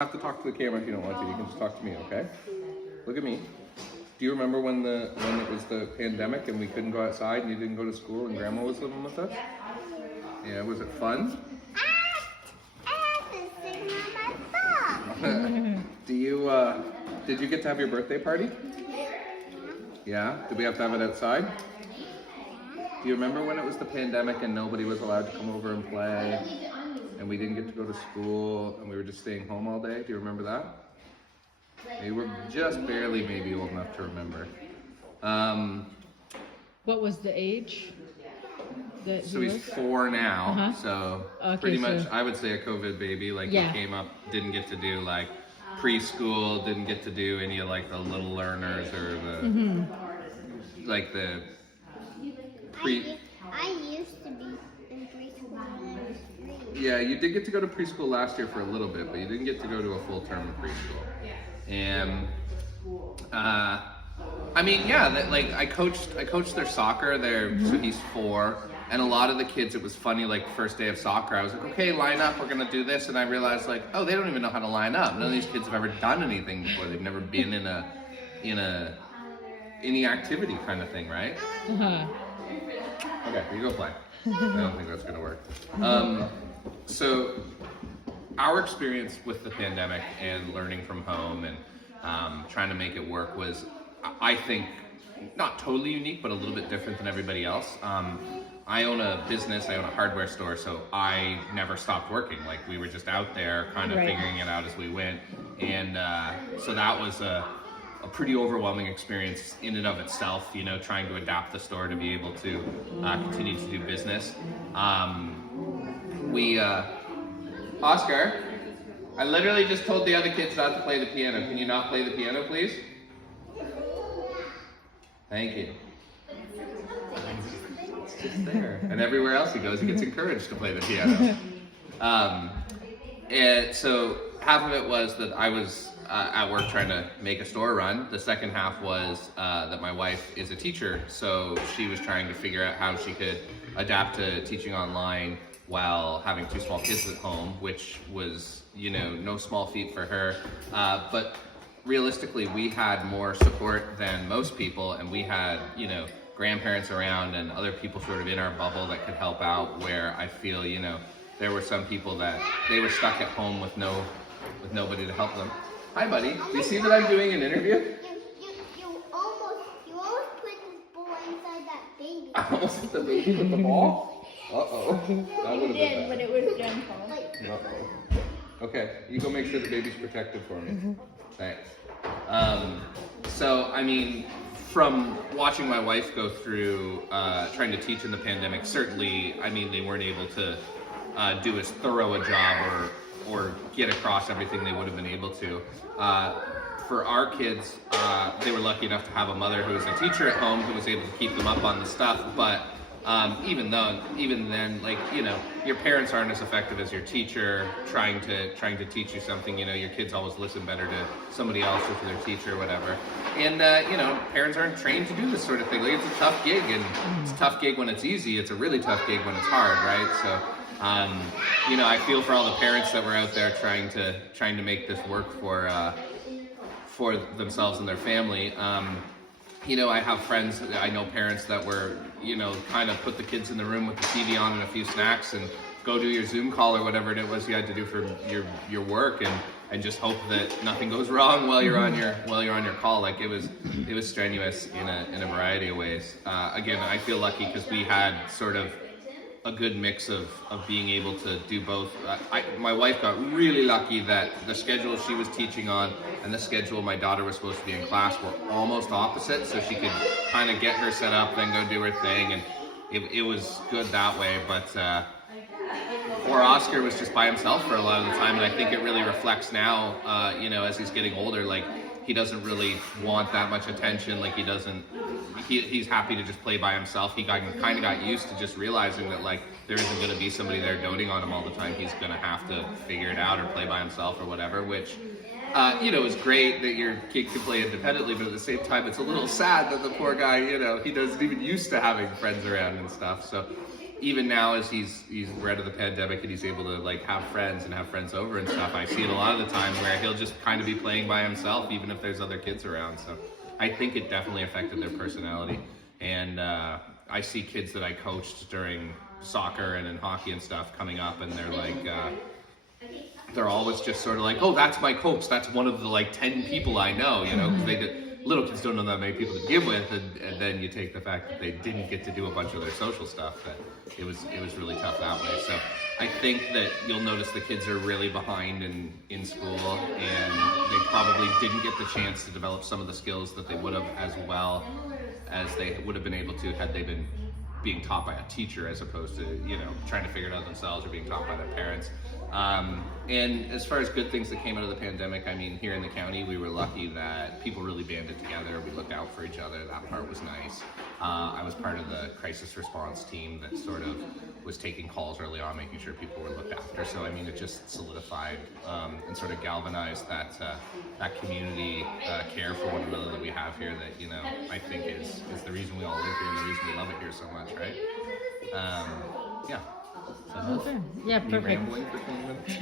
Have to talk to the camera if you don't want to. You can just talk to me, okay? Look at me. Do you remember when it was the pandemic and we couldn't go outside and you didn't go to school and Grandma was living with us? Yeah, was it fun? I have to sing on my phone. Did you get to have your birthday party? Yeah? Did we have to have it outside? Do you remember when it was the pandemic and nobody was allowed to come over and play? And we didn't get to go to school and we were just staying home all day? Do you remember that? You were just barely maybe old enough to remember. What was the age? That So he he's was? 4 now, Uh-huh. so Okay, pretty much so- I would say a COVID baby. Like Yeah. he came up, didn't get to do like preschool, didn't get to do any of like the little learners or the like the pre. I used to be in preschool when I was 3. Yeah, you did get to go to preschool last year for a little bit, but you didn't get to go to a full term of preschool. And I mean, yeah, like I coached their soccer. So he's 4, and a lot of the kids, it was funny. Like first day of soccer, I was like, okay, line up. We're gonna do this, and I realized like, oh, they don't even know how to line up. None of these kids have ever done anything before. They've never been in any activity kind of thing, right? Uh-huh. Okay, you go play. I don't think that's gonna work. So our experience with the pandemic and learning from home and trying to make it work was, I think, not totally unique, but a little bit different than everybody else. I own a business, I own a hardware store, so I never stopped working. Like we were just out there kind of Right. figuring it out as we went. And so that was a pretty overwhelming experience in and of itself, you know, trying to adapt the store to be able to continue to do business. Oscar, I literally just told the other kids not to play the piano. Can you not play the piano, please? Thank you. It's just there. And everywhere else he goes, he gets encouraged to play the piano. And so half of it was that I was at work trying to make a store run. The second half was that my wife is a teacher, so she was trying to figure out how she could adapt to teaching online while having 2 small kids at home, which was, you know, no small feat for her. But realistically, we had more support than most people, and we had, you know, grandparents around and other people sort of in our bubble that could help out, where I feel, you know, there were some people that they were stuck at home with nobody to help them. Hi, buddy. Do you see that I'm doing an interview? You almost put this ball inside that baby. I almost hit the baby with the ball. Uh-oh. That would have been bad. it was gentle. Uh-oh. Okay, you go make sure the baby's protected for me. Thanks. So, I mean, from watching my wife go through trying to teach in the pandemic, certainly, I mean, they weren't able to do as thorough a job or get across everything they would have been able to. For our kids, they were lucky enough to have a mother who was a teacher at home who was able to keep them up on the stuff, but even then, like, you know, your parents aren't as effective as your teacher trying to teach you something. You know, your kids always listen better to somebody else or to their teacher or whatever. And you know, parents aren't trained to do this sort of thing. Like, it's a tough gig, and it's a tough gig when it's easy. It's a really tough gig when it's hard, right? So, you know, I feel for all the parents that were out there trying to make this work for themselves and their family. You know, I have friends, I know parents that were, you know, kind of put the kids in the room with the TV on and a few snacks and go do your Zoom call or whatever it was you had to do for your work, and just hope that nothing goes wrong while you're on your call. Like it was strenuous in a variety of ways. Again, I feel lucky because we had sort of a good mix of being able to do both. My wife got really lucky that the schedule she was teaching on and the schedule my daughter was supposed to be in class were almost opposite, so she could kind of get her set up, then go do her thing, and it was good that way. But poor Oscar was just by himself for a lot of the time, and I think it really reflects now, you know, as he's getting older, like he doesn't really want that much attention. Like he's happy to just play by himself. He kind of got used to just realizing that like there isn't going to be somebody there doting on him all the time. He's going to have to figure it out or play by himself or whatever, which you know, is great that your kid can play independently, but at the same time, it's a little sad that the poor guy, you know, he doesn't even used to having friends around and stuff. So even now as he's rid of the pandemic and he's able to like have friends and have friends over and stuff, I see it a lot of the time where he'll just kind of be playing by himself, even if there's other kids around. So I think it definitely affected their personality. And I see kids that I coached during soccer and in hockey and stuff coming up, and they're like, they're always just sort of like, oh, that's my coach. That's one of the like 10 people I know, you know, because little kids don't know that many people to begin with, and then you take the fact that they didn't get to do a bunch of their social stuff, that it was really tough that way. So I think that you'll notice the kids are really behind in school, and they probably didn't get the chance to develop some of the skills that they would have as well as they would have been able to had they been being taught by a teacher as opposed to, you know, trying to figure it out themselves or being taught by their parents. And as far as good things that came out of the pandemic, I mean, here in the county, we were lucky that people really banded together. We looked out for each other. That part was nice. I was part of the crisis response team that sort of was taking calls early on, making sure people were looked after. So, I mean, it just solidified and sort of galvanized that community care for one another that we have here that, you know, I think is the reason we all live here and the reason we love it here so much, right? Yeah. So, Okay. Yeah, me perfect. rambling for 20 minutes?